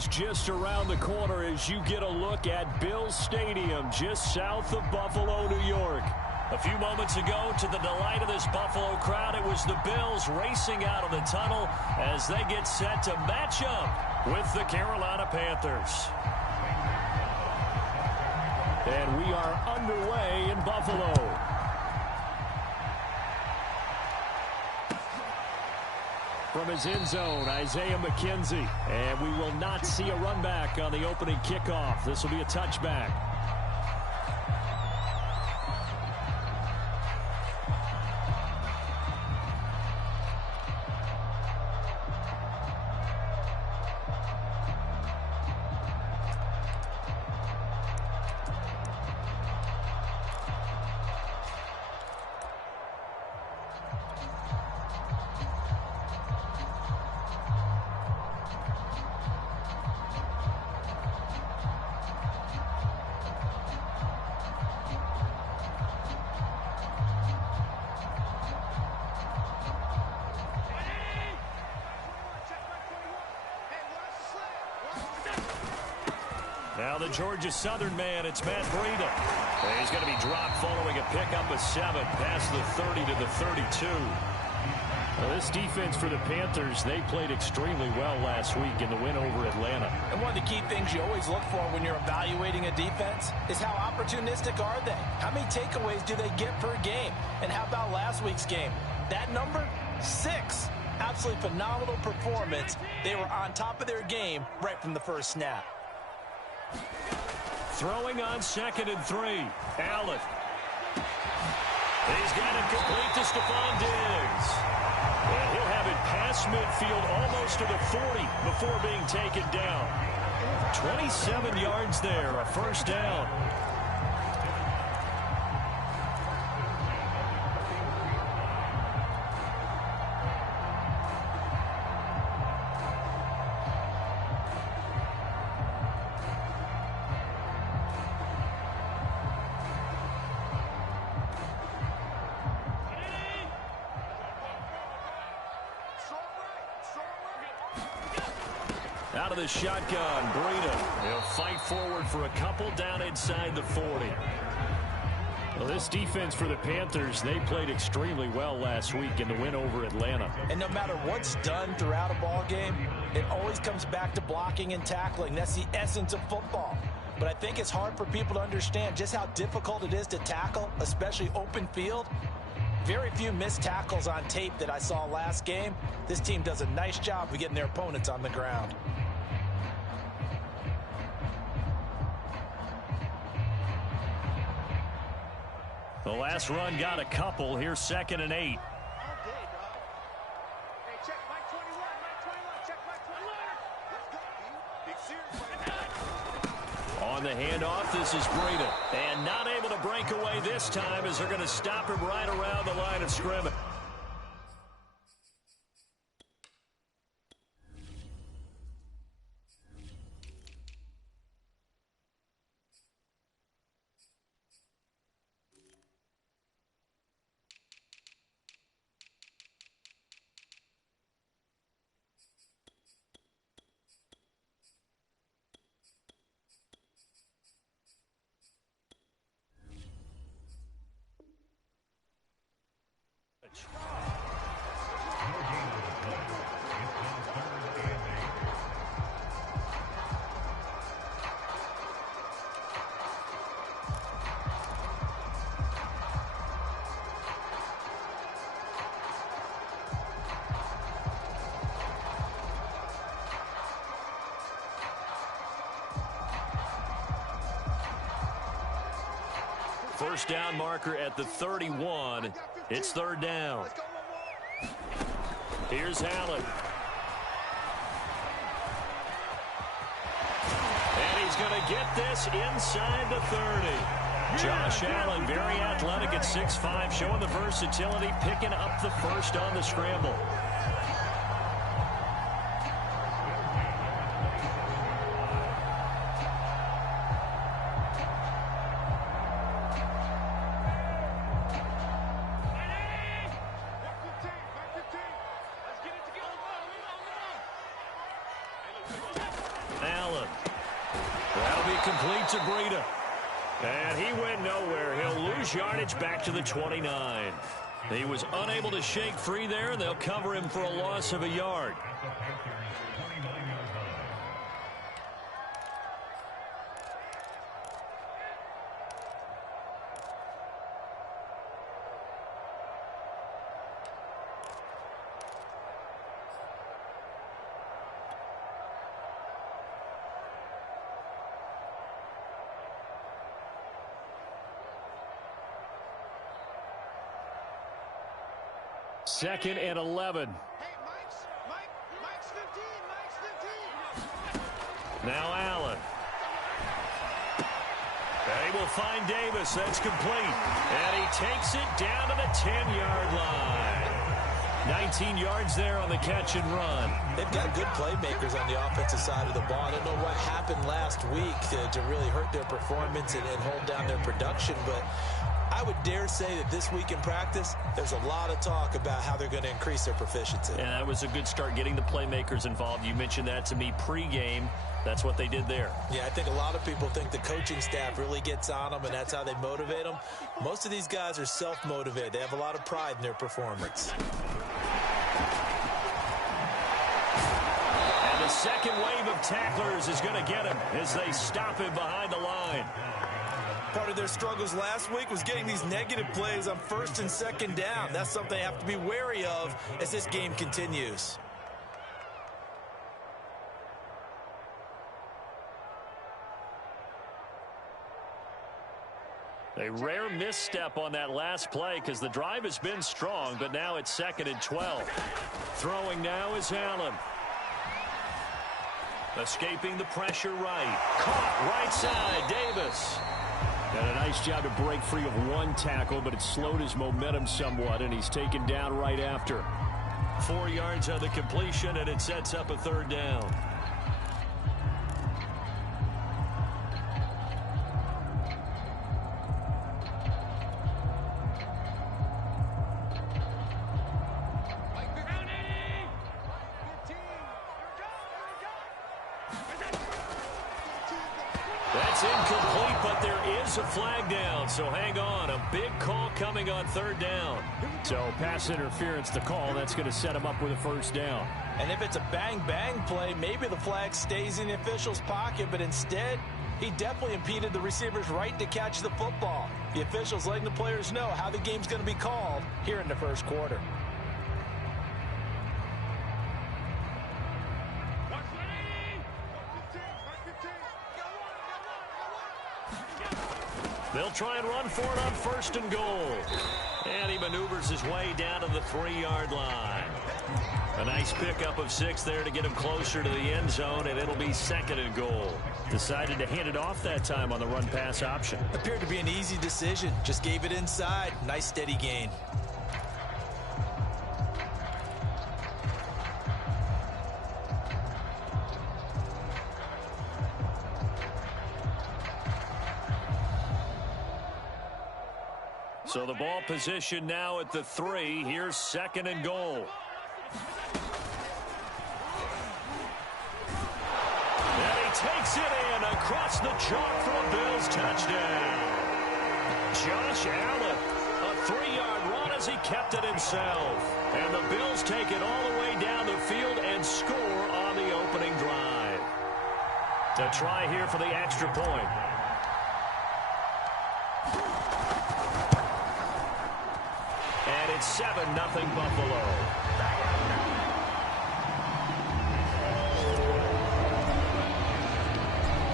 is just around the corner as you get a look at Bills Stadium just south of Buffalo, New York. A few moments ago, to the delight of this Buffalo crowd, it was the Bills racing out of the tunnel as they get set to match up with the Carolina Panthers. And we are underway in Buffalo. From his end zone, Isaiah McKenzie. And we will not see a run back on the opening kickoff. This will be a touchback. Now the Georgia Southern man, it's Matt Breida. And he's going to be dropped following a pickup of 7 past the 30 to the 32. Well, this defense for the Panthers, they played extremely well last week in the win over Atlanta. And one of the key things you always look for when you're evaluating a defense is how opportunistic are they? How many takeaways do they get per game? And how about last week's game? That number, 6. Absolutely phenomenal performance. They were on top of their game right from the first snap. Throwing on 2nd and 3. Allen. He's got it complete to Stephon Diggs. And he'll have it past midfield almost to the 40 before being taken down. 27 yards there, a first down. Out of the shotgun, Breida. He'll fight forward for a couple down inside the 40. Well, this defense for the Panthers, they played extremely well last week in the win over Atlanta. And no matter what's done throughout a ball game, it always comes back to blocking and tackling. That's the essence of football. But I think it's hard for people to understand just how difficult it is to tackle, especially open field. Very few missed tackles on tape that I saw last game. This team does a nice job of getting their opponents on the ground. The last run got a couple. Here's 2nd and 8. On the handoff, this is Breida. And not able to break away this time as they're going to stop him right around the line of scrimmage. First down marker at the 31. It's 3rd down. Here's Allen. And he's going to get this inside the 30. Josh Allen, very athletic at 6'5", showing the versatility, picking up the first on the scramble. complete to Breida. And he went nowhere. He'll lose yardage back to the 29. He was unable to shake free there. They'll cover him for a loss of a yard. Second and 11. Hey, Mike's 15. Now Allen. They will find Davis. That's complete. And he takes it down to the 10-yard line. 19 yards there on the catch and run. They've got good playmakers on the offensive side of the ball. I don't know what happened last week to really hurt their performance and hold down their production, but I would dare say that this week in practice, there's a lot of talk about how they're going to increase their proficiency. And that was a good start, getting the playmakers involved. You mentioned that to me pregame. That's what they did there. Yeah, I think a lot of people think the coaching staff really gets on them, and that's how they motivate them. Most of these guys are self-motivated. They have a lot of pride in their performance. And the second wave of tacklers is going to get him as they stop him behind the line. Part of their struggles last week was getting these negative plays on first and second down. That's something they have to be wary of as this game continues. A rare misstep on that last play because the drive has been strong, but now it's second and 12. Throwing now is Allen. Escaping the pressure right. Caught right side, Davis. Got a nice job to break free of one tackle, but it slowed his momentum somewhat, and he's taken down right after. 4 yards on the completion, and it sets up a third down. That's incomplete, but there is a flag down, so hang on. A big call coming on third down. So pass interference, the call. That's going to set him up with a first down. And if it's a bang-bang play, maybe the flag stays in the official's pocket, but instead, he definitely impeded the receiver's right to catch the football. The officials letting the players know how the game's going to be called here in the first quarter. They'll try and run for it on first and goal. And he maneuvers his way down to the 3-yard line. A nice pickup of 6 there to get him closer to the end zone, and it'll be second and goal. Decided to hand it off that time on the run-pass option. Appeared to be an easy decision. Just gave it inside. Nice steady gain. So the ball position now at the 3. Here's second and goal. And he takes it in across the chalk for a Bills touchdown. Josh Allen, a 3-yard run as he kept it himself. And the Bills take it all the way down the field and score on the opening drive. To try here for the extra point. And it's 7-0 Buffalo.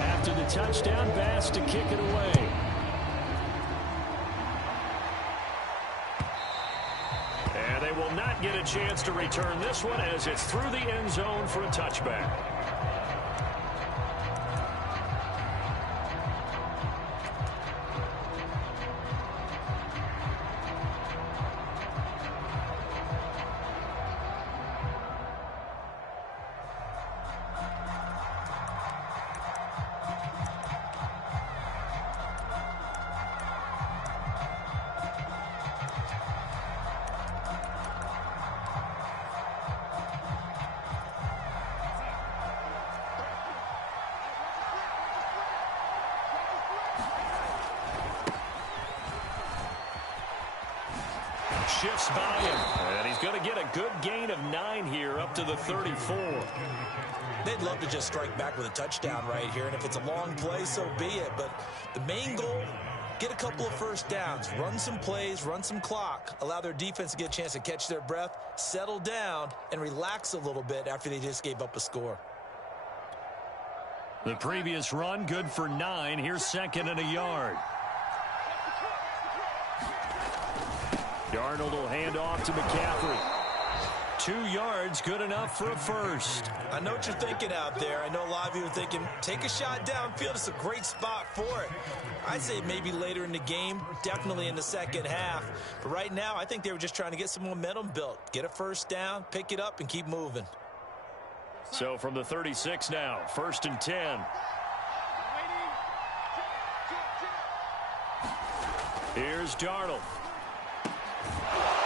After the touchdown, Bass to kick it away. And they will not get a chance to return this one as it's through the end zone for a touchback. shifts by him. And he's going to get a good gain of 9 here up to the 34. They'd love to just strike back with a touchdown right here, and if it's a long play, so be it. But the main goal, get a couple of first downs, run some plays, run some clock, allow their defense to get a chance to catch their breath, settle down, and relax a little bit after they just gave up a score. The previous run, good for 9. Here's 2nd and a yard. Darnold will hand off to McCaffrey. 2 yards, good enough for a first. I know what you're thinking out there. I know a lot of you are thinking, take a shot downfield. It's a great spot for it. I'd say maybe later in the game, definitely in the second half. But right now, I think they were just trying to get some momentum built. Get a first down, pick it up, and keep moving. So from the 36 now, 1st and 10. Here's Darnold.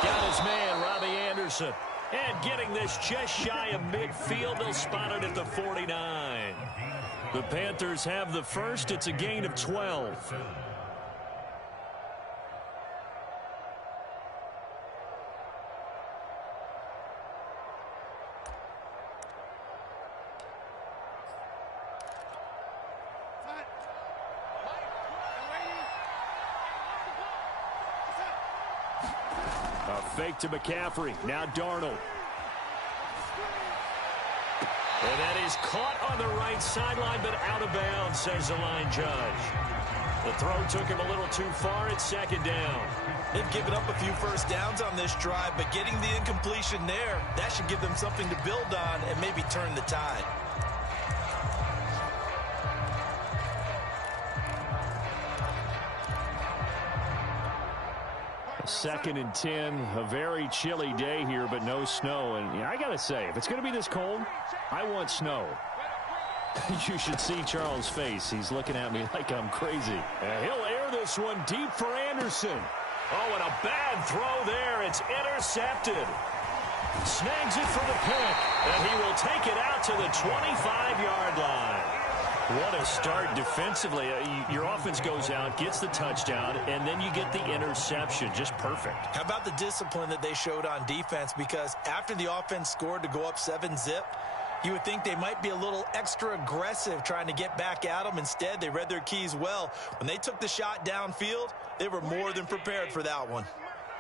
Got his man, Robbie Anderson. And getting this just shy of midfield, they'll spot it at the 49. The Panthers have the first. It's a gain of 12. Fake to McCaffrey. Now Darnold. And that is caught on the right sideline, but out of bounds, says the line judge. The throw took him a little too far. It's 2nd down. They've given up a few first downs on this drive, but getting the incompletion there, that should give them something to build on and maybe turn the tide. 2nd and 10, a very chilly day here, but no snow. And I got to say, if it's going to be this cold, I want snow. You should see Charles' face. He's looking at me like I'm crazy. And he'll air this one deep for Anderson. Oh, and a bad throw there. It's intercepted. Snags it for the pick, and he will take it out to the 25-yard line. What a start defensively. Your offense goes out, gets the touchdown, and then you get the interception. Just perfect. How about the discipline that they showed on defense? Because after the offense scored to go up 7-zip, you would think they might be a little extra aggressive trying to get back at them. Instead, they read their keys well. When they took the shot downfield, they were more than prepared for that one.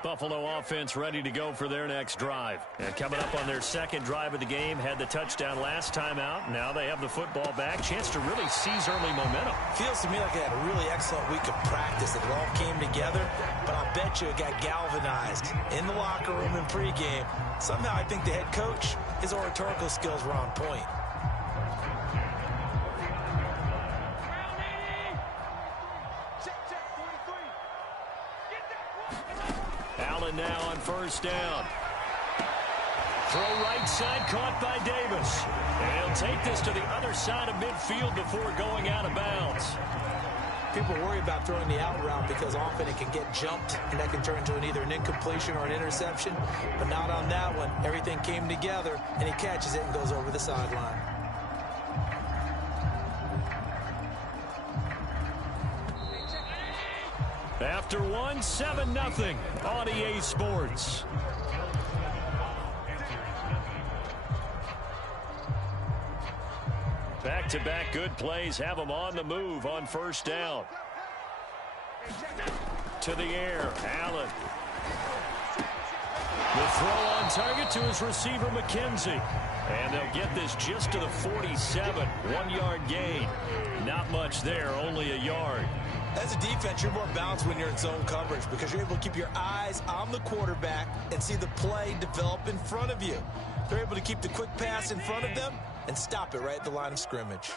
Buffalo offense ready to go for their next drive. And coming up on their 2nd drive of the game, had the touchdown last time out. Now they have the football back. Chance to really seize early momentum. Feels to me like they had a really excellent week of practice. It all came together, but I'll bet you it got galvanized in the locker room in pregame. Somehow I think the head coach, his oratorical skills were on point. Now on 1st down. Throw right side, caught by Davis. And he'll take this to the other side of midfield before going out of bounds. People worry about throwing the out route because often it can get jumped, and that can turn into either an incompletion or an interception. But not on that one. Everything came together, and he catches it and goes over the sideline. After one, 7-0 on EA Sports. Back-to-back good plays have them on the move on 1st down. To the air, Allen. The throw on target to his receiver, McKenzie. And they'll get this just to the 47. 1-yard gain. Not much there, only a yard. As a defense, you're more balanced when you're in zone coverage because you're able to keep your eyes on the quarterback and see the play develop in front of you. They're able to keep the quick pass in front of them and stop it right at the line of scrimmage.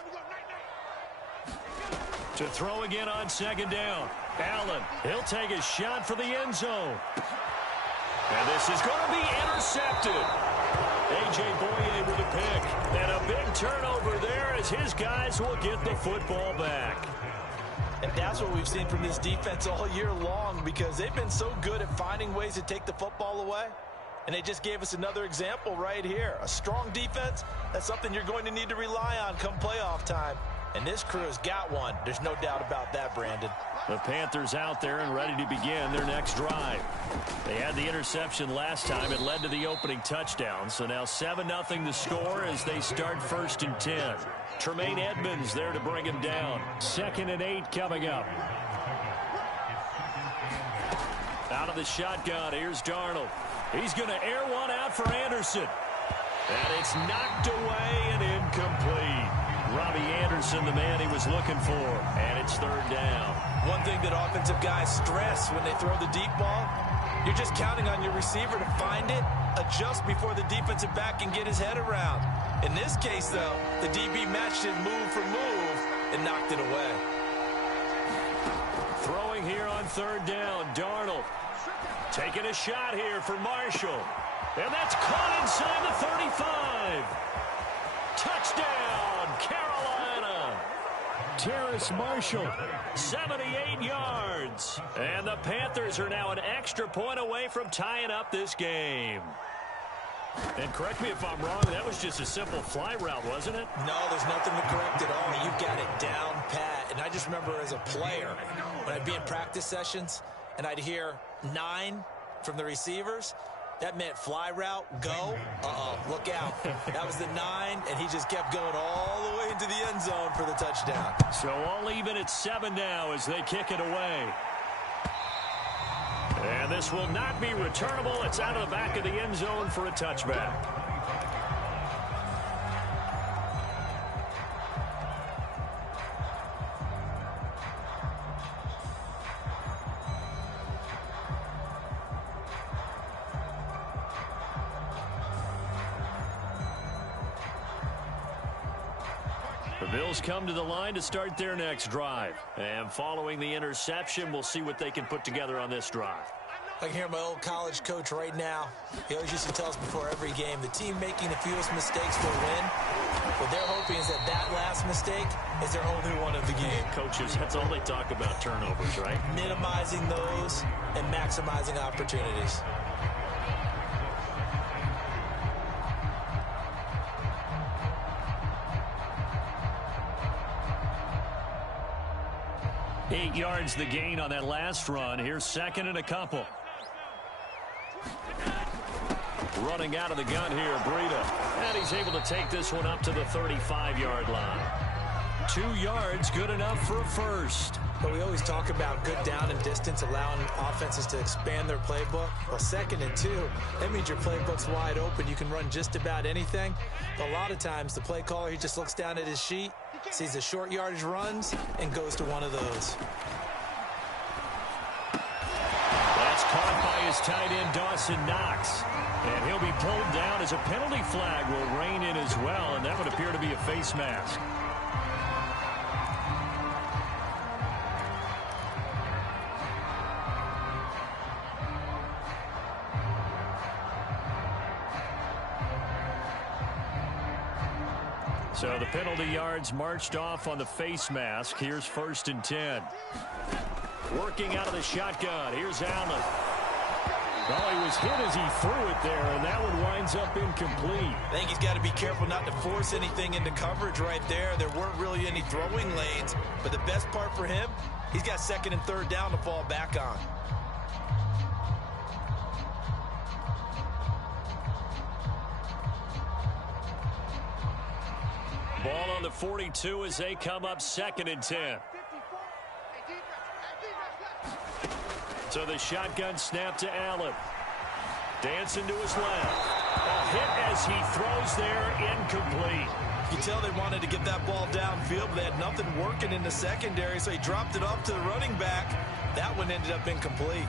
To throw again on 2nd down. Allen, he'll take a shot for the end zone. And this is going to be intercepted. A.J. Boye with a pick. And a big turnover there as his guys will get the football back. And that's what we've seen from this defense all year long because they've been so good at finding ways to take the football away. And they just gave us another example right here. A strong defense, that's something you're going to need to rely on come playoff time. And this crew has got one. There's no doubt about that, Brandon. The Panthers out there and ready to begin their next drive. They had the interception last time. It led to the opening touchdown. So now 7-0 the score as they start 1st and 10. Tremaine Edmonds there to bring him down. 2nd and 8 coming up. Out of the shotgun, here's Darnold. He's going to air one out for Anderson. And it's knocked away and incomplete. Robbie Anderson, the man he was looking for. And it's 3rd down. One thing that offensive guys stress when they throw the deep ball, you're just counting on your receiver to find it, adjust before the defensive back can get his head around. In this case, though, the DB matched it move for move and knocked it away. Throwing here on 3rd down, Darnold. Taking a shot here for Marshall. And that's caught inside the 35. Touchdown, Carolina. Terrace Marshall, 78 yards. And the Panthers are now an extra point away from tying up this game. And correct me if I'm wrong, that was just a simple fly route, wasn't it? No, there's nothing to correct at all. You've got it down pat. And I just remember as a player, when I'd be in practice sessions, and I'd hear 9 from the receivers, that meant fly route, go. Look out. That was the 9, and he just kept going all the way into the end zone for the touchdown. So all even at 7 now as they kick it away. And this will not be returnable. It's out of the back of the end zone for a touchback. The Bills come to the line to start their next drive. And following the interception, we'll see what they can put together on this drive. I can hear my old college coach right now. He always used to tell us before every game, the team making the fewest mistakes will win. What they're hoping is that that last mistake is their only one of the game. Coaches, that's all they talk about, turnovers, right? Minimizing those and maximizing opportunities. Eight yards the gain on that last run. Here's 2nd and a couple. Running out of the gun here, Breida. And he's able to take this one up to the 35-yard line. 2 yards, good enough for a first. But we always talk about good down and distance, allowing offenses to expand their playbook. Well, 2nd and 2, that means your playbook's wide open. You can run just about anything. But a lot of times, the play caller, he just looks down at his sheet, sees the short yardage runs, and goes to one of those. That's caught by his tight end, Dawson Knox. And he'll be pulled down as a penalty flag will rein in as well, and that would appear to be a face mask. So the penalty yards marched off on the face mask. Here's 1st and 10. Working out of the shotgun. Here's Allen. Oh, he was hit as he threw it there, and that one winds up incomplete. I think he's got to be careful not to force anything into coverage right there. There weren't really any throwing lanes, but the best part for him, he's got 2nd and 3rd down to fall back on. Ball on the 42 as they come up 2nd and 10. So the shotgun snap to Allen. Dancing to his left. A hit as he throws there, incomplete. You tell they wanted to get that ball downfield, but they had nothing working in the secondary, so he dropped it off to the running back. That one ended up incomplete.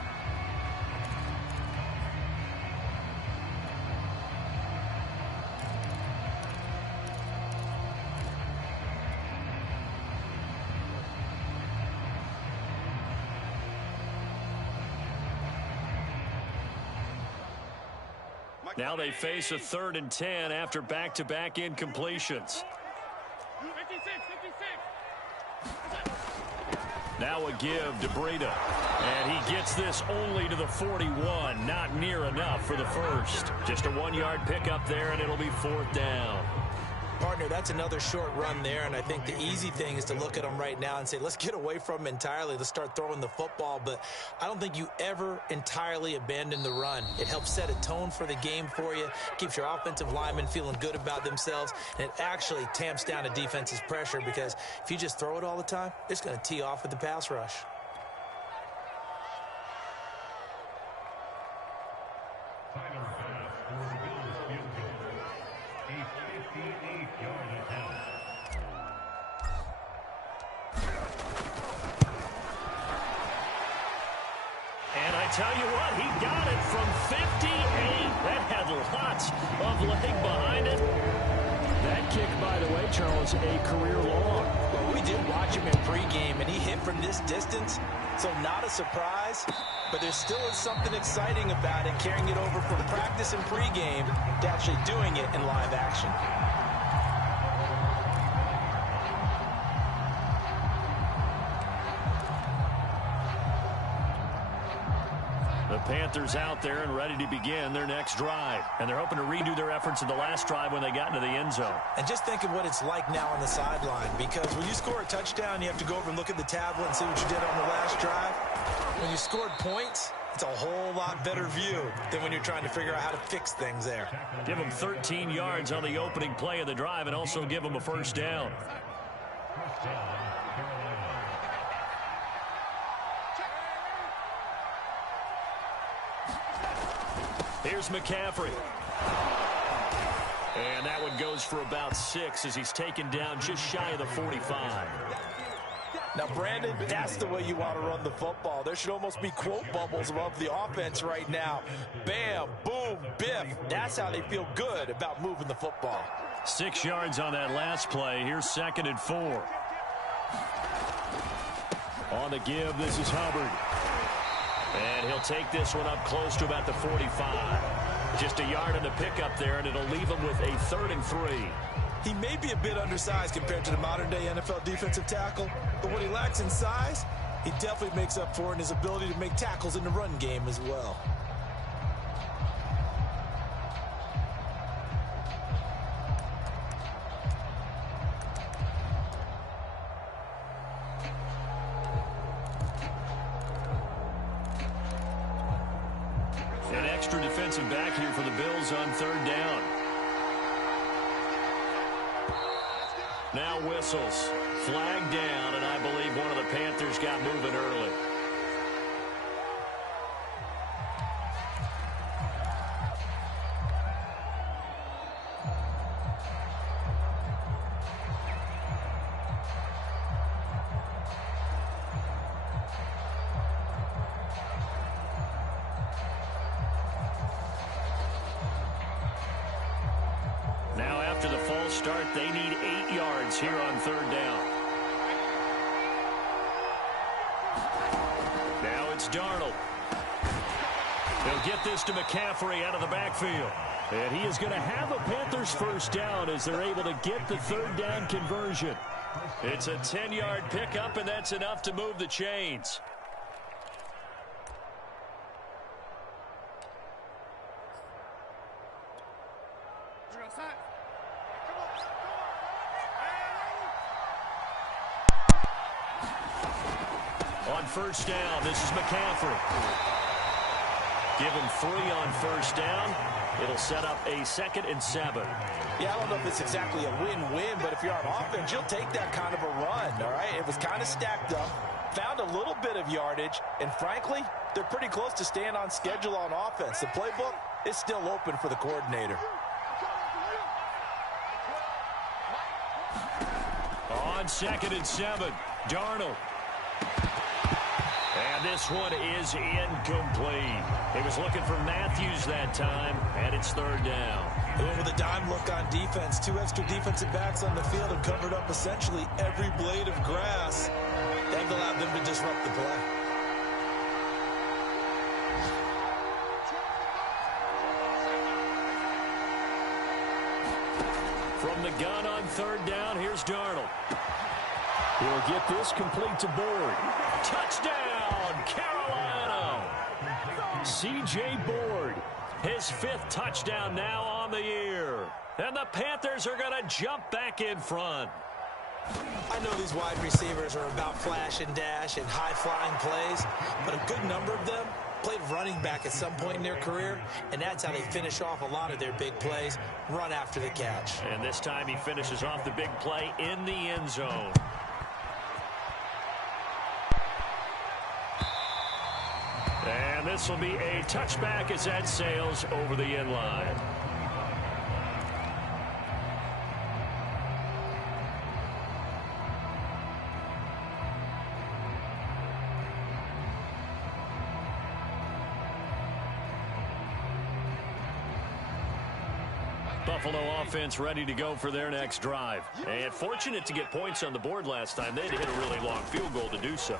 Now they face a 3rd and 10 after back-to-back incompletions. Now a give to Breida. And he gets this only to the 41. Not near enough for the first. Just a 1-yard pickup there, and it'll be 4th down. Partner, that's another short run there, and I think the easy thing is to look at them right now and say, let's get away from them entirely. Let's start throwing the football, but I don't think you ever entirely abandon the run. It helps set a tone for the game for you, keeps your offensive linemen feeling good about themselves, and it actually tamps down a defense's pressure because if you just throw it all the time, it's going to tee off with the pass rush. Tell you what, he got it from 58. That had lots of leg behind it. That kick, by the way, Charles, a career long. Well, we did watch him in pregame, and he hit from this distance, so not a surprise. But there still is something exciting about it, carrying it over from practice and pregame to actually doing it in live action. The Panthers out there and ready to begin their next drive. And they're hoping to redo their efforts in the last drive when they got into the end zone. And just think of what it's like now on the sideline, because when you score a touchdown, you have to go over and look at the tablet and see what you did on the last drive. When you scored points, it's a whole lot better view than when you're trying to figure out how to fix things there. Give them 13 yards on the opening play of the drive and also give them a first down. Here's McCaffrey. And that one goes for about 6 as he's taken down just shy of the 45. Now, Brandon, that's the way you want to run the football. There should almost be quote bubbles above the offense right now. Bam, boom, biff. That's how they feel good about moving the football. 6 yards on that last play. Here's 2nd and 4. On the give, this is Hubbard. And he'll take this one up close to about the 45. Just a yard on the pickup there, and it'll leave him with a 3rd and 3. He may be a bit undersized compared to the modern-day NFL defensive tackle, but what he lacks in size, he definitely makes up for in his ability to make tackles in the run game as well. An extra defensive back here for the Bills on 3rd down. Now whistles. Flag down, and I believe one of the Panthers got moving early. Now after the false start, they need 8 yards here on 3rd down. Now it's Darnold. He'll get this to McCaffrey out of the backfield. And he is going to have a Panthers first down as they're able to get the 3rd down conversion. It's a 10-yard pickup, and that's enough to move the chains. On 1st down, this is McCaffrey. Give him 3 on 1st down. It'll set up a 2nd and 7. Yeah, I don't know if it's exactly a win-win, but if you're on offense, you'll take that kind of a run, all right? It was kind of stacked up, found a little bit of yardage, and frankly, they're pretty close to staying on schedule on offense. The playbook is still open for the coordinator. On 2nd and 7, Darnold. And this one is incomplete. He was looking for Matthews that time, and it's 3rd down. And with a dime look on defense, 2 extra defensive backs on the field and covered up essentially every blade of grass. They've allowed them to disrupt the play. From the gun on 3rd down, here's Darnold. He'll get this complete to Board. Touchdown, Carolina! C.J. Board His 5th touchdown now on the year. And the Panthers are going to jump back in front. I know these wide receivers are about flash and dash and high-flying plays, but a good number of them played running back at some point in their career, and that's how they finish off a lot of their big plays, run after the catch. And this time he finishes off the big play in the end zone. And this will be a touchback as that sails over the end line. Buffalo offense ready to go for their next drive. And fortunate to get points on the board last time. They had to hit a really long field goal to do so.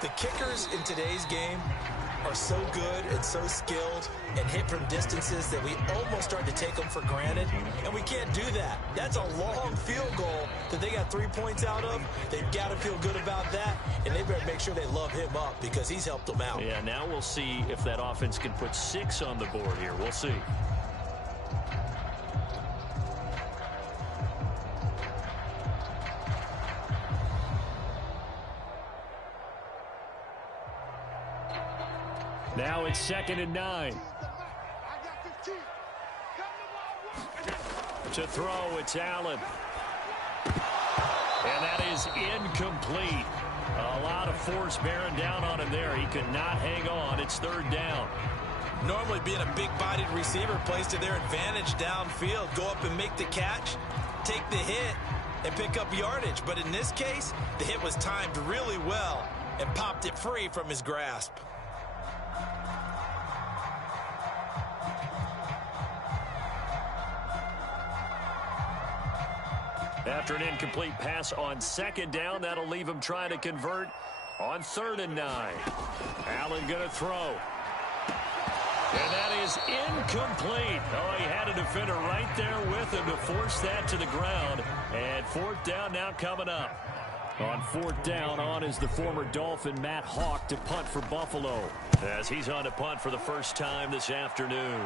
The kickers in today's game are so good and so skilled and hit from distances that we almost start to take them for granted, and we can't do that. That's a long field goal that they got 3 points out of. They've got to feel good about that, and they better make sure they love him up because he's helped them out. Yeah, now we'll see if that offense can put 6 on the board here. We'll see. Now it's 2nd and 9. To throw, it's Allen. And that is incomplete. A lot of force bearing down on him there. He could not hang on. It's 3rd down. Normally being a big-bodied receiver plays to their advantage downfield. Go up and make the catch, take the hit, and pick up yardage. But in this case, the hit was timed really well and popped it free from his grasp. After an incomplete pass on 2nd down, that'll leave him trying to convert on 3rd and 9. Allen going to throw. And that is incomplete. Oh, he had a defender right there with him to force that to the ground. And 4th down now coming up. On 4th down, on is the former Dolphin Matt Hawk to punt for Buffalo, as he's on to punt for the first time this afternoon.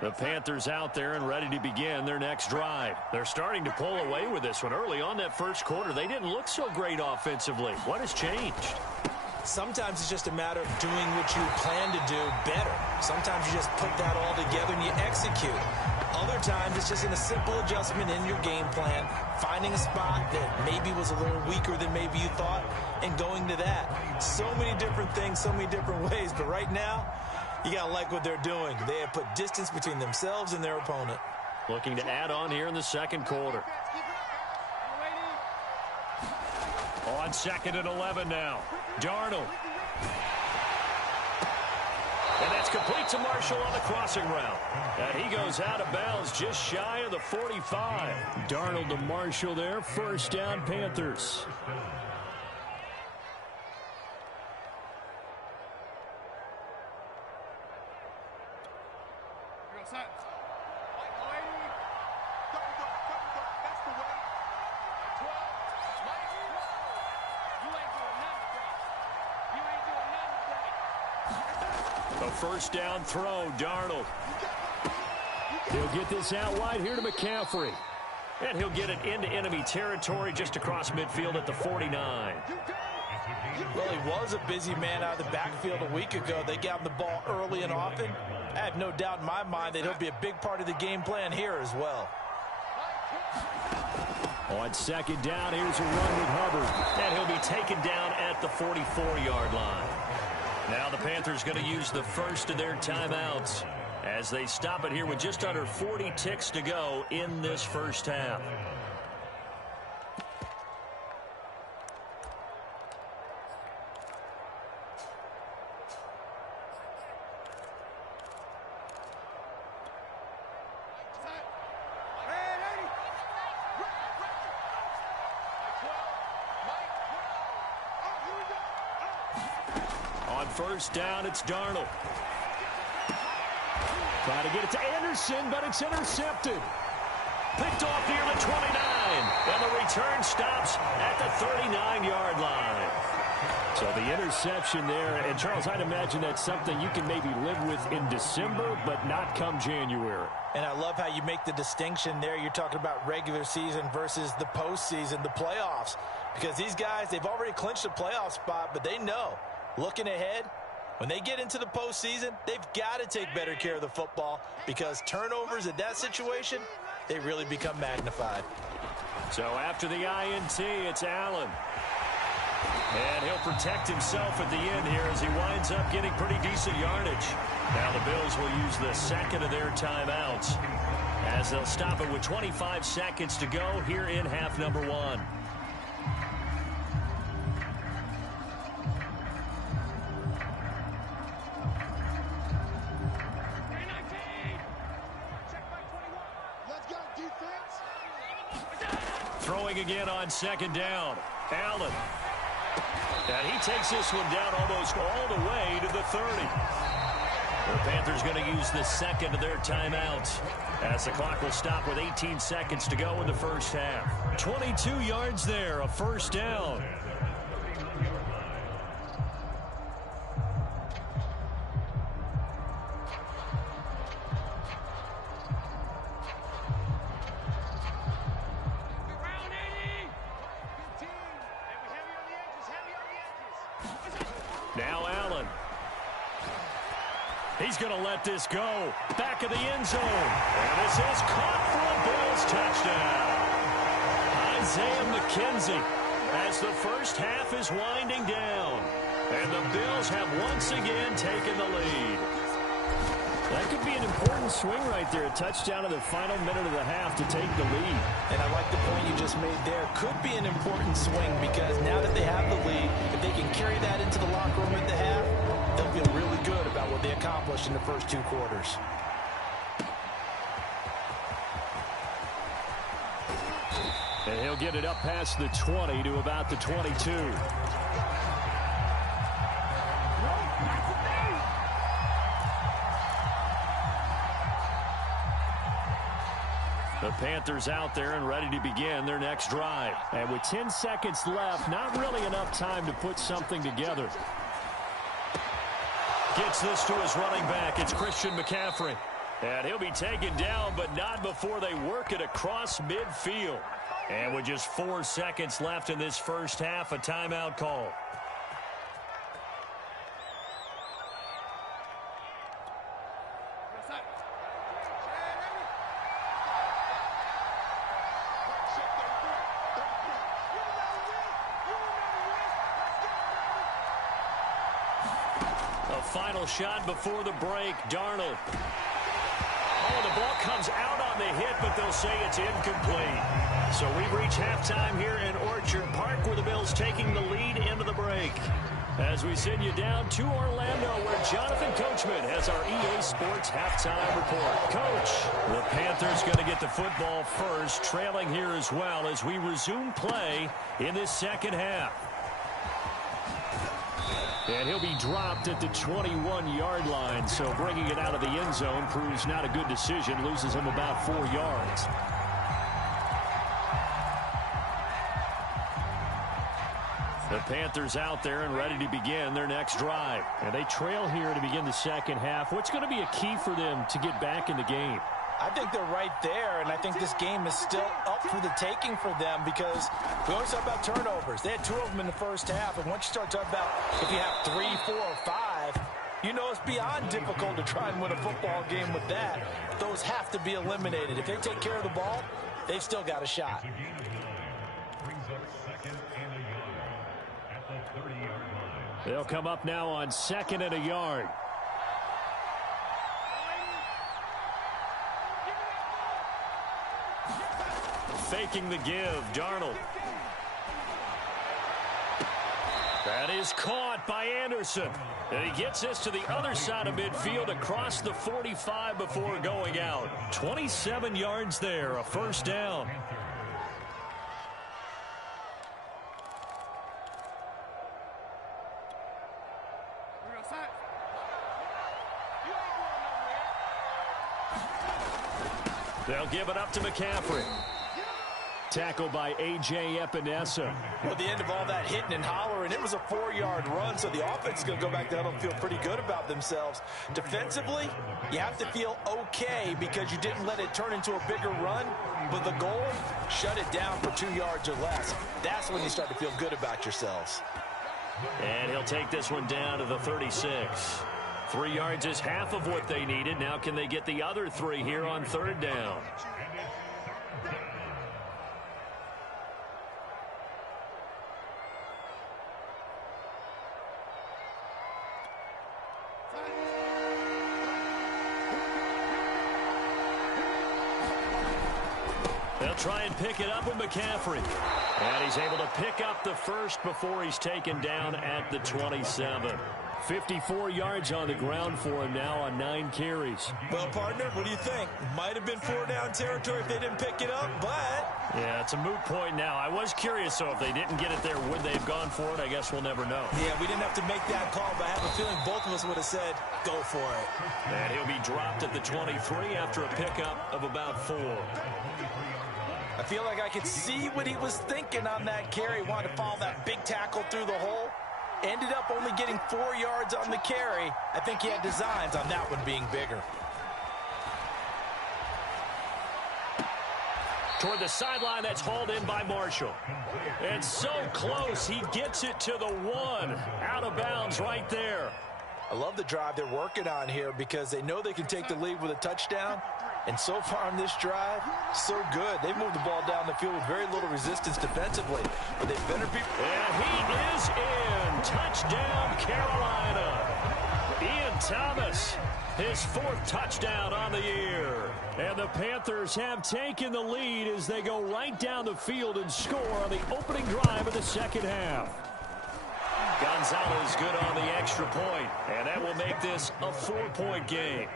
The Panthers out there and ready to begin their next drive. They're starting to pull away with this one. Early on that first quarter, they didn't look so great offensively. What has changed? Sometimes it's just a matter of doing what you plan to do better. Sometimes you just put that all together and you execute. Other times it's just in a simple adjustment in your game plan, finding a spot that maybe was a little weaker than maybe you thought, and going to that. So many different things, so many different ways, but right now, you got to like what they're doing. They have put distance between themselves and their opponent. Looking to add on here in the second quarter. On 2nd and 11 now. Darnold. And that's complete to Marshall on the crossing route. And he goes out of bounds just shy of the 45. Darnold to Marshall there. 1st down, Panthers. A 1st down throw, Darnold. He'll get this out wide here to McCaffrey. And he'll get it into enemy territory just across midfield at the 49. Well, he was a busy man out of the backfield a week ago. They got him the ball early and often. I have no doubt in my mind that he'll be a big part of the game plan here as well. On 2nd down, here's a run with Hubbard. And he'll be taken down at the 44-yard line. Now the Panthers going to use the first of their timeouts as they stop it here with just under 40 ticks to go in this first half. First down, it's Darnold. Trying to get it to Anderson, but it's intercepted. Picked off near the 29. And the return stops at the 39-yard line. So the interception there. And, Charles, I'd imagine that's something you can maybe live with in December, but not come January. And I love how you make the distinction there. You're talking about regular season versus the postseason, the playoffs. Because these guys, they've already clinched a playoff spot, but they know, looking ahead, when they get into the postseason, they've got to take better care of the football because turnovers in that situation, they really become magnified. So after the INT, it's Allen. And he'll protect himself at the end here as he winds up getting pretty decent yardage. Now the Bills will use the second of their timeouts as they'll stop it with 25 seconds to go here in half number one. Throwing again on second down. Allen. And he takes this one down almost all the way to the 30. The Panthers going to use the second of their timeouts as the clock will stop with 18 seconds to go in the first half. 22 yards there, a first down. Now Allen. He's going to let this go. Back of the end zone. And this is caught for a Bills touchdown. Isaiah McKenzie as the first half is winding down. And the Bills have once again taken the lead. That could be an important swing right there. A touchdown in the final minute of the half to take the lead. And I like the point you just made there. Could be an important swing because now that they have the lead, if they can carry that into the locker room at the half, they'll feel really good about what they accomplished in the first two quarters. And he'll get it up past the 20 to about the 22. The Panthers out there and ready to begin their next drive. And with 10 seconds left, not really enough time to put something together. Gets this to his running back. It's Christian McCaffrey. And he'll be taken down, but not before they work it across midfield. And with just 4 seconds left in this first half, a timeout call. Final shot before the break. Darnold. Oh, the ball comes out on the hit, but they'll say it's incomplete. So we've reached halftime here in Orchard Park where the Bills taking the lead into the break. As we send you down to Orlando where Jonathan Coachman has our EA Sports halftime report. Coach, the Panthers going to get the football first, trailing here as well as we resume play in this second half. And he'll be dropped at the 21-yard line, so bringing it out of the end zone proves not a good decision, loses him about 4 yards. The Panthers out there and ready to begin their next drive. And they trail here to begin the second half. What's going to be a key for them to get back in the game? I think they're right there, and I think this game is still up for the taking for them because we always talk about turnovers. They had 2 of them in the first half, and once you start talking about if you have 3, 4, or 5, you know it's beyond difficult to try and win a football game with that. Those have to be eliminated. If they take care of the ball, they've still got a shot. They'll come up now on 2nd and a yard. Faking the give, Darnold. That is caught by Anderson. And he gets this to the other side of midfield across the 45 before going out. 27 yards there, a first down. They'll give it up to McCaffrey. Tackled by A.J. Epinesa. Well, at the end of all that hitting and hollering, it was a 4-yard run, so the offense is going to go back there and feel pretty good about themselves. Defensively, you have to feel okay because you didn't let it turn into a bigger run, but the goal, shut it down for 2 yards or less. That's when you start to feel good about yourselves. And he'll take this one down to the 36. 3 yards is half of what they needed. Now can they get the other 3 here on 3rd down? They'll try and pick it up with McCaffrey. And he's able to pick up the first before he's taken down at the 27. 54 yards on the ground for him now on 9 carries. Well, partner, what do you think? Might have been 4-down territory if they didn't pick it up, but... Yeah, it's a moot point now. I was curious, so if they didn't get it there, would they have gone for it? I guess we'll never know. Yeah, we didn't have to make that call, but I have a feeling both of us would have said, go for it. And he'll be dropped at the 23 after a pickup of about 4. I feel like I could see what he was thinking on that carry. Wanted to follow that big tackle through the hole. Ended up only getting 4 yards on the carry. I think he had designs on that one being bigger. Toward the sideline, that's hauled in by Marshall. And so close, he gets it to the 1. Out of bounds right there. I love the drive they're working on here because they know they can take the lead with a touchdown. And so far on this drive, so good. They've moved the ball down the field with very little resistance defensively. But they better be... And he is in. Touchdown, Carolina. Ian Thomas, his 4th touchdown on the year. And the Panthers have taken the lead as they go right down the field and score on the opening drive of the second half. Gonzalez good on the extra point, and that will make this a 4-point game.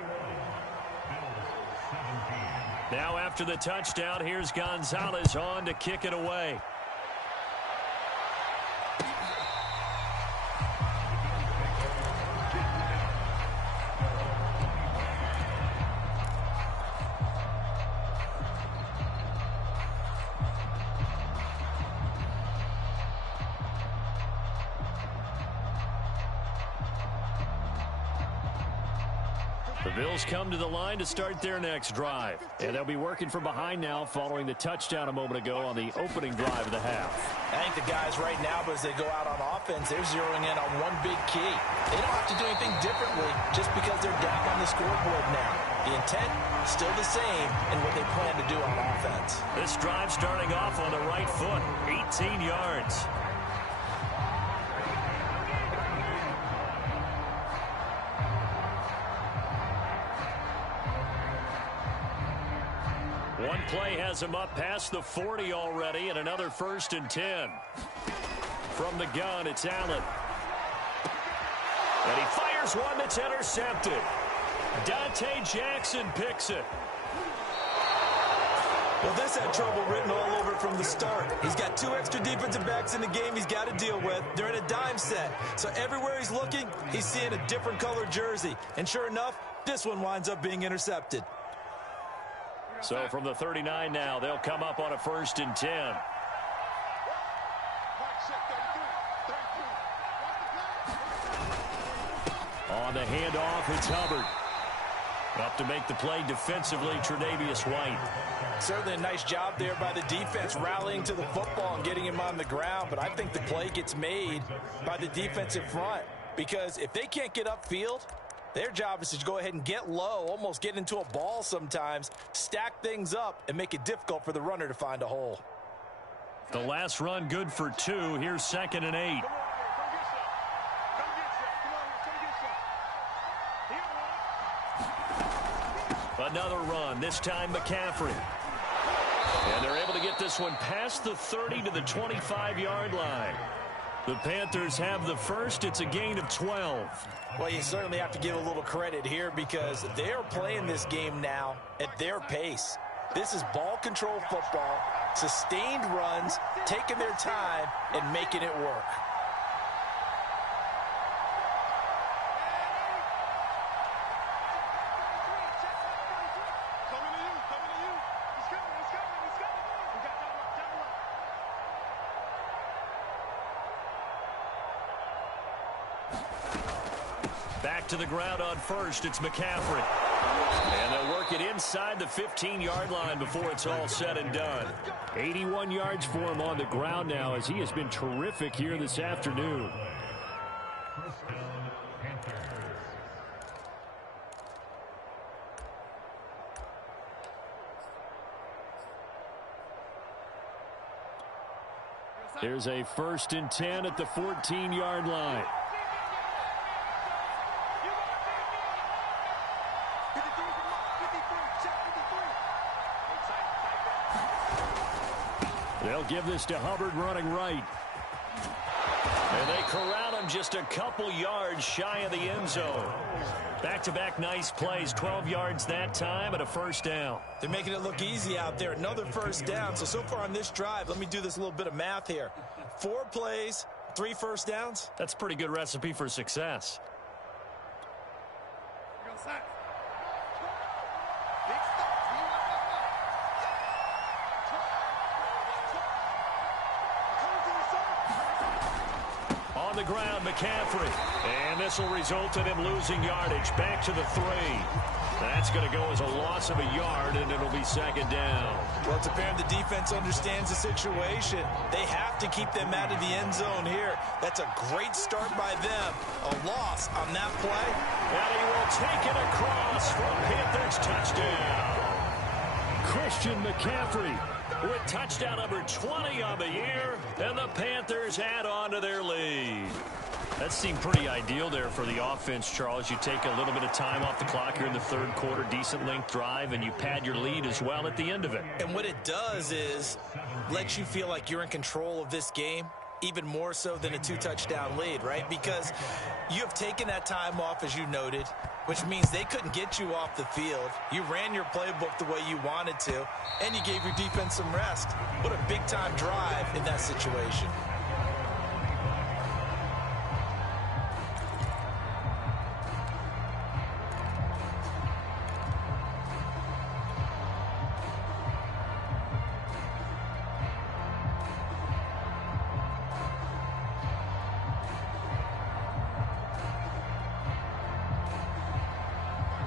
Now after the touchdown, here's Gonzalez on to kick it away. The Bills come to the line to start their next drive. And they'll be working from behind now following the touchdown a moment ago on the opening drive of the half. I think the guys right now, but as they go out on offense, they're zeroing in on one big key. They don't have to do anything differently just because they're down on the scoreboard now. The intent, still the same in what they plan to do on offense. This drive starting off on the right foot, 18 yards. One play has him up past the 40 already, and another 1st and 10. From the gun, it's Allen. And he fires one that's intercepted. Dante Jackson picks it. Well, this had trouble written all over it from the start. He's got 2 extra defensive backs in the game he's got to deal with. They're in a dime set. So everywhere he's looking, he's seeing a different color jersey. And sure enough, this one winds up being intercepted. So from the 39 now, they'll come up on a 1st and 10. On the handoff, it's Hubbard. Up to make the play defensively, Tre'Davious White. Certainly a nice job there by the defense rallying to the football and getting him on the ground. But I think the play gets made by the defensive front. Because if they can't get upfield, their job is to go ahead and get low, almost get into a ball sometimes, stack things up, and make it difficult for the runner to find a hole. The last run good for 2. Here's 2nd and 8. Another run, this time McCaffrey. And they're able to get this one past the 30 to the 25-yard line. The Panthers have the first. It's a gain of 12. Well, you certainly have to give a little credit here because they're playing this game now at their pace. This is ball control football, sustained runs, taking their time, and making it work. Back to the ground on first. It's McCaffrey. And they'll work it inside the 15-yard line before it's all said and done. 81 yards for him on the ground now as he has been terrific here this afternoon. Here's a 1st and 10 at the 14-yard line. They'll give this to Hubbard running right. And they corral him just a couple yards shy of the end zone. Back-to-back nice plays, 12 yards that time and a 1st down. They're making it look easy out there. Another 1st down. So far on this drive, let me do this little bit of math here. 4 plays, 3 1st downs. That's a pretty good recipe for success. On the ground, McCaffrey. And this will result in him losing yardage. Back to the 3. That's going to go as a loss of a yard, and it'll be 2nd down. Well, it's apparent the defense understands the situation. They have to keep them out of the end zone here. That's a great start by them. A loss on that play. And he will take it across for a Panthers touchdown. Christian McCaffrey with touchdown number 20 on the year, and the Panthers add on to their lead. That seemed pretty ideal there for the offense, Charles. You take a little bit of time off the clock here in the 3rd quarter, decent length drive, and you pad your lead as well at the end of it. And what it does is let you feel like you're in control of this game, even more so than a 2-touchdown lead, right? Because you have taken that time off, as you noted, which means they couldn't get you off the field. You ran your playbook the way you wanted to, and you gave your defense some rest. What a big-time drive in that situation.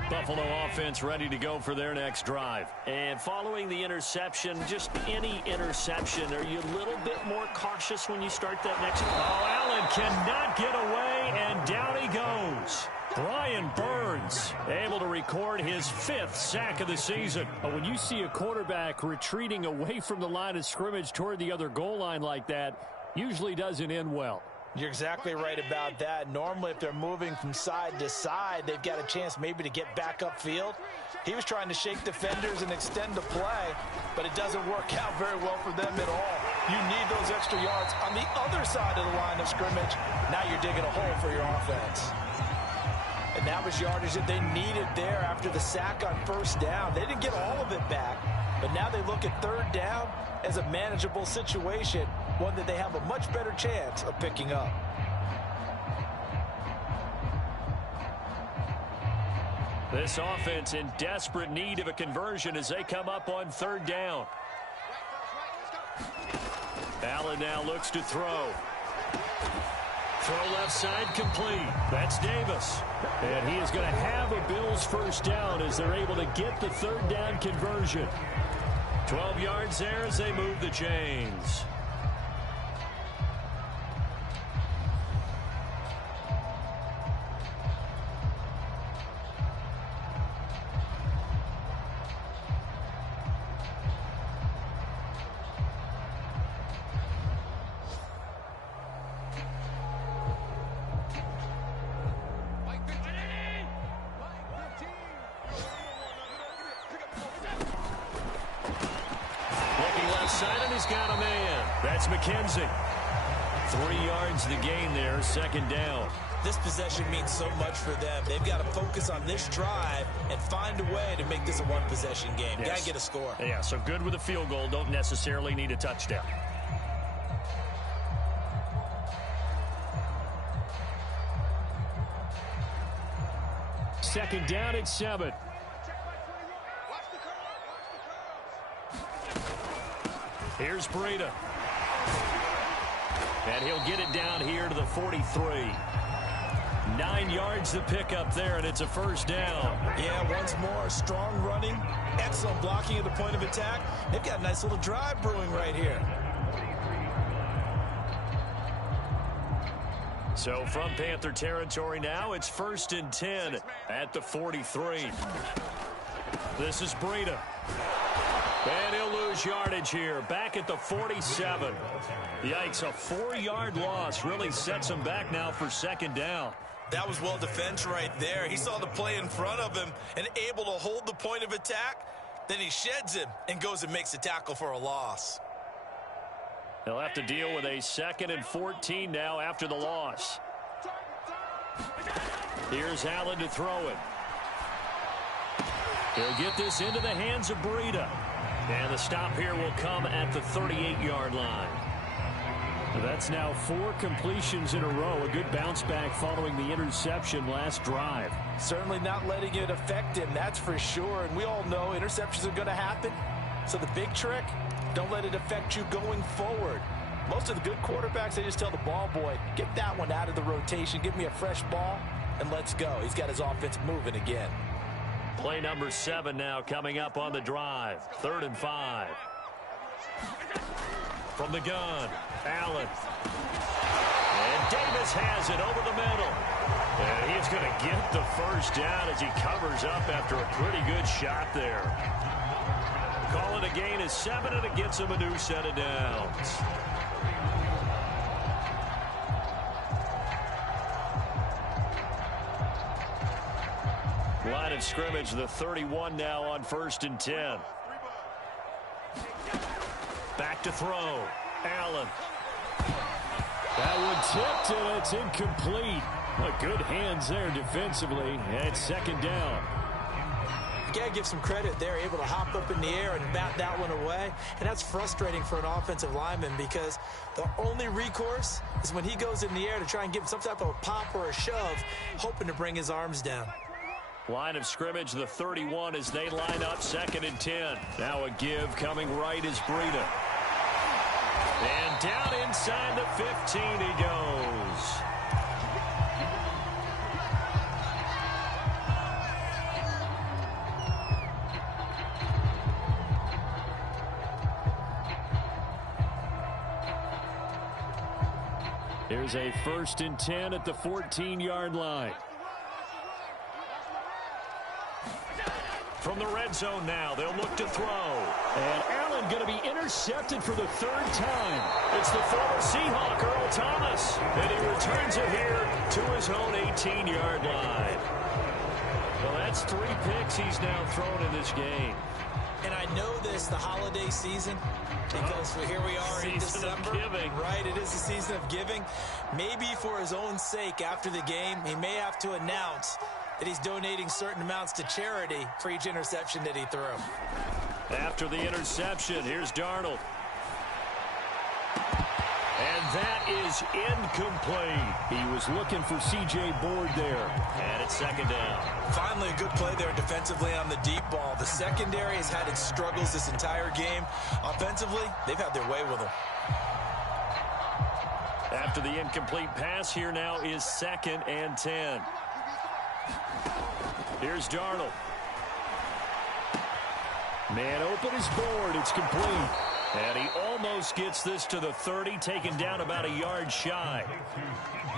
Buffalo offense ready to go for their next drive. And following the interception, just any interception, are you a little bit more cautious when you start that next? Oh, Allen cannot get away, and down he goes. Brian Burns able to record his 5th sack of the season. But when you see a quarterback retreating away from the line of scrimmage toward the other goal line like that, usually doesn't end well. You're exactly right about that. Normally, if they're moving from side to side, they've got a chance maybe to get back upfield. He was trying to shake defenders and extend the play, but it doesn't work out very well for them at all. You need those extra yards on the other side of the line of scrimmage. Now you're digging a hole for your offense. And that was yardage that they needed there after the sack on 1st down. They didn't get all of it back, but now they look at 3rd down as a manageable situation, one that they have a much better chance of picking up. This offense in desperate need of a conversion as they come up on 3rd down. Allen now looks to throw. Throw left side complete. That's Davis. And he is going to have a Bills 1st down as they're able to get the 3rd down conversion. 12 yards there as they move the chains. Got a man. That's McKenzie. 3 yards the gain there, 2nd down. This possession means so much for them. They've got to focus on this drive and find a way to make this a 1-possession game. Yes. Got to get a score. Yeah, so good with a field goal. Don't necessarily need a touchdown. Second down at 7. Here's Breida. And he'll get it down here to the 43. 9 yards to pick up there, and it's a first down. Yeah, once more, strong running, excellent blocking at the point of attack. They've got a nice little drive brewing right here. So from Panther territory now, it's 1st and 10 at the 43. This is Breida. And he'll lose yardage here, back at the 47. Yikes, a 4-yard loss really sets him back now for 2nd down. That was well defense right there. He saw the play in front of him and able to hold the point of attack. Then he sheds him and goes and makes a tackle for a loss. They'll have to deal with a 2nd and 14 now after the loss. Here's Allen to throw it. He'll get this into the hands of Breida. And the stop here will come at the 38-yard line. That's now 4 completions in a row. A good bounce back following the interception last drive. Certainly not letting it affect him, that's for sure. And we all know interceptions are going to happen. So the big trick, don't let it affect you going forward. Most of the good quarterbacks, they just tell the ball boy, get that one out of the rotation, give me a fresh ball, and let's go. He's got his offense moving again. Play number 7 now coming up on the drive. 3rd and 5. From the gun, Allen. And Davis has it over the middle. And he's going to get the first down as he covers up after a pretty good shot there. Call it a gain of 7, and it gets him a new set of downs. Line of scrimmage, the 31 now on 1st and 10. Back to throw. Allen. That one tipped, and it's incomplete. Good hands there defensively. And 2nd down. You got to give some credit there, able to hop up in the air and bat that one away. And that's frustrating for an offensive lineman because the only recourse is when he goes in the air to try and give some type of a pop or a shove, hoping to bring his arms down. Line of scrimmage, the 31 as they line up 2nd and 10. Now a give coming right is Breida. And down inside the 15 he goes. Here's a 1st and 10 at the 14-yard line. From the red zone now, they'll look to throw. And Allen going to be intercepted for the 3rd time. It's the former Seahawk, Earl Thomas. And he returns it here to his own 18-yard line. Well, that's 3 picks he's now thrown in this game. And I know this, the holiday season, because here we are in December. Right, it is the season of giving. Maybe for his own sake after the game, he may have to announce that he's donating certain amounts to charity for each interception that he threw. After the interception, here's Darnold. And that is incomplete. He was looking for C.J. Board there. And it's 2nd down. Finally, a good play there defensively on the deep ball. The secondary has had its struggles this entire game. Offensively, they've had their way with him. After the incomplete pass, here now is 2nd and 10. Here's Darnold. Man open is Board. It's complete. And he almost gets this to the 30, taken down about a yard shy.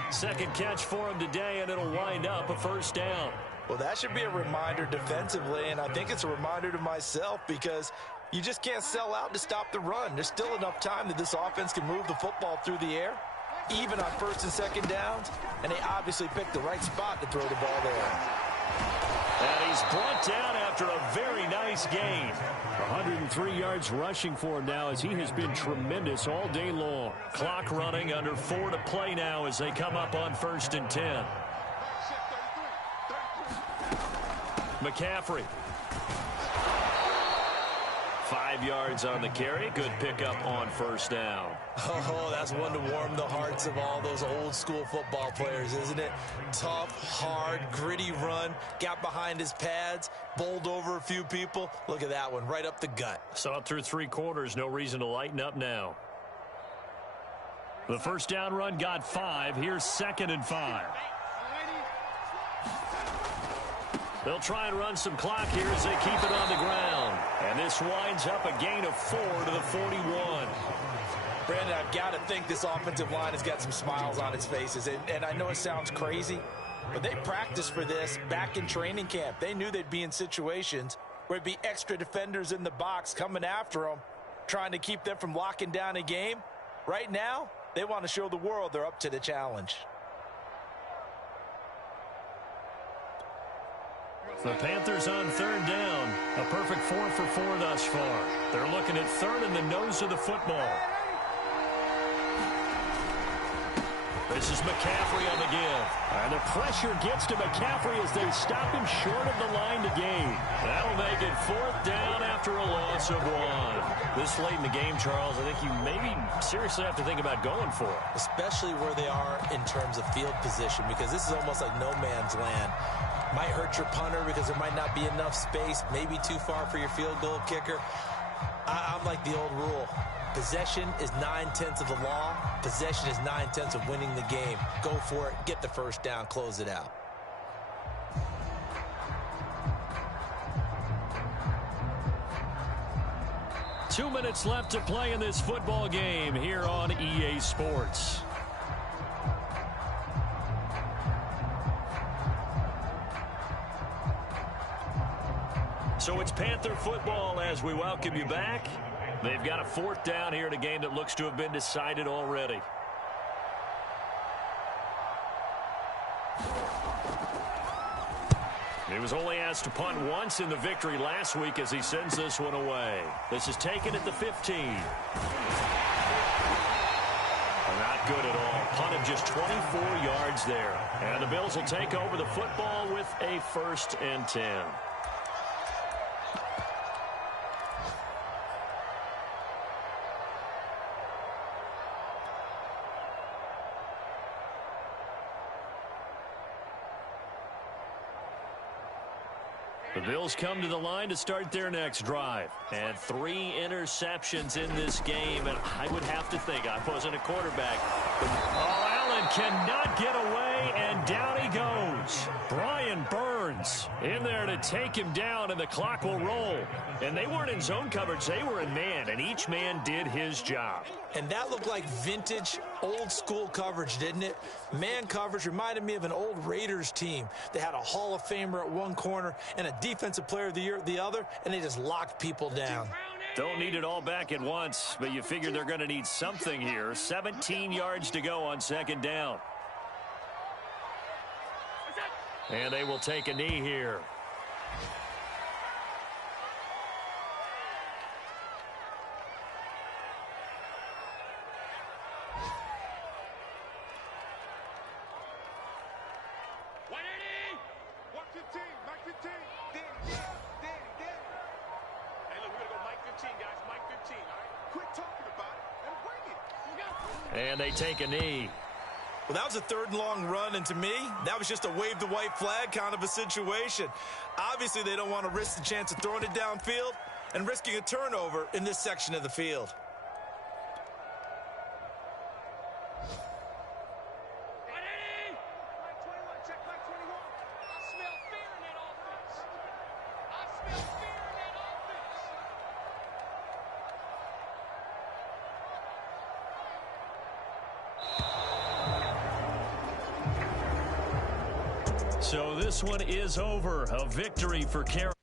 2nd catch for him today, and it'll wind up a 1st down. Well, that should be a reminder defensively, and I think it's a reminder to myself because you just can't sell out to stop the run. There's still enough time that this offense can move the football through the air, even on 1st and 2nd downs, and they obviously picked the right spot to throw the ball there. And he's brought down after a very nice gain. 103 yards rushing for him now as he has been tremendous all day long. Clock running, under 4 to play now as they come up on 1st and 10. McCaffrey. 5 yards on the carry. Good pickup on 1st down. Oh, that's one to warm the hearts of all those old school football players, isn't it? Tough, hard, gritty run. Got behind his pads, bowled over a few people. Look at that one, right up the gut. Saw it through 3 quarters. No reason to lighten up now. The 1st down run got 5. Here's 2nd and 5. They'll try and run some clock here as they keep it on the ground. And this winds up a gain of 4 to the 41. Brandon, I've got to think this offensive line has got some smiles on its faces. And I know it sounds crazy, but they practiced for this back in training camp. They knew they'd be in situations where there'd be extra defenders in the box coming after them, trying to keep them from locking down a game. Right now, they want to show the world they're up to the challenge. The Panthers on third down. A perfect 4 for 4 thus far. They're looking at third in the nose of the football. This is McCaffrey on the give. And the pressure gets to McCaffrey as they stop him short of the line to gain. That'll make it 4th down after a loss of 1. This late in the game, Charles, I think you maybe seriously have to think about going for it. Especially where they are in terms of field position, because this is almost like no man's land. Might hurt your punter because there might not be enough space, maybe too far for your field goal kicker. I'm like the old rule. Possession is 9/10 of the law. Possession is 9/10 of winning the game. Go for it, get the first down, close it out. Two minutes left to play in this football game here on EA Sports. So it's Panther football as we welcome you back. They've got a 4th down here in a game that looks to have been decided already. He was only asked to punt once in the victory last week as he sends this one away. This is taken at the 15. Not good at all. Punted just 24 yards there. And the Bills will take over the football with a 1st and 10. The Bills come to the line to start their next drive. And 3 interceptions in this game. And I would have to think, I wasn't a quarterback. Oh, Allen cannot get away, and down he goes. Brian Burns in there to take him down, and the clock will roll. And they weren't in zone coverage. They were in man, and each man did his job. And that looked like vintage, old-school coverage, didn't it? Man coverage reminded me of an old Raiders team. They had a Hall of Famer at one corner and a Defensive Player of the Year at the other, and they just locked people down. Don't need it all back at once, but you figure they're going to need something here. 17 yards to go on 2nd down. And they will take a knee here. And they take a knee. Well, that was a 3rd and long run, and to me, that was just a wave the white flag kind of a situation. Obviously, they don't want to risk the chance of throwing it downfield and risking a turnover in this section of the field. So this one is over. A victory for Carolina.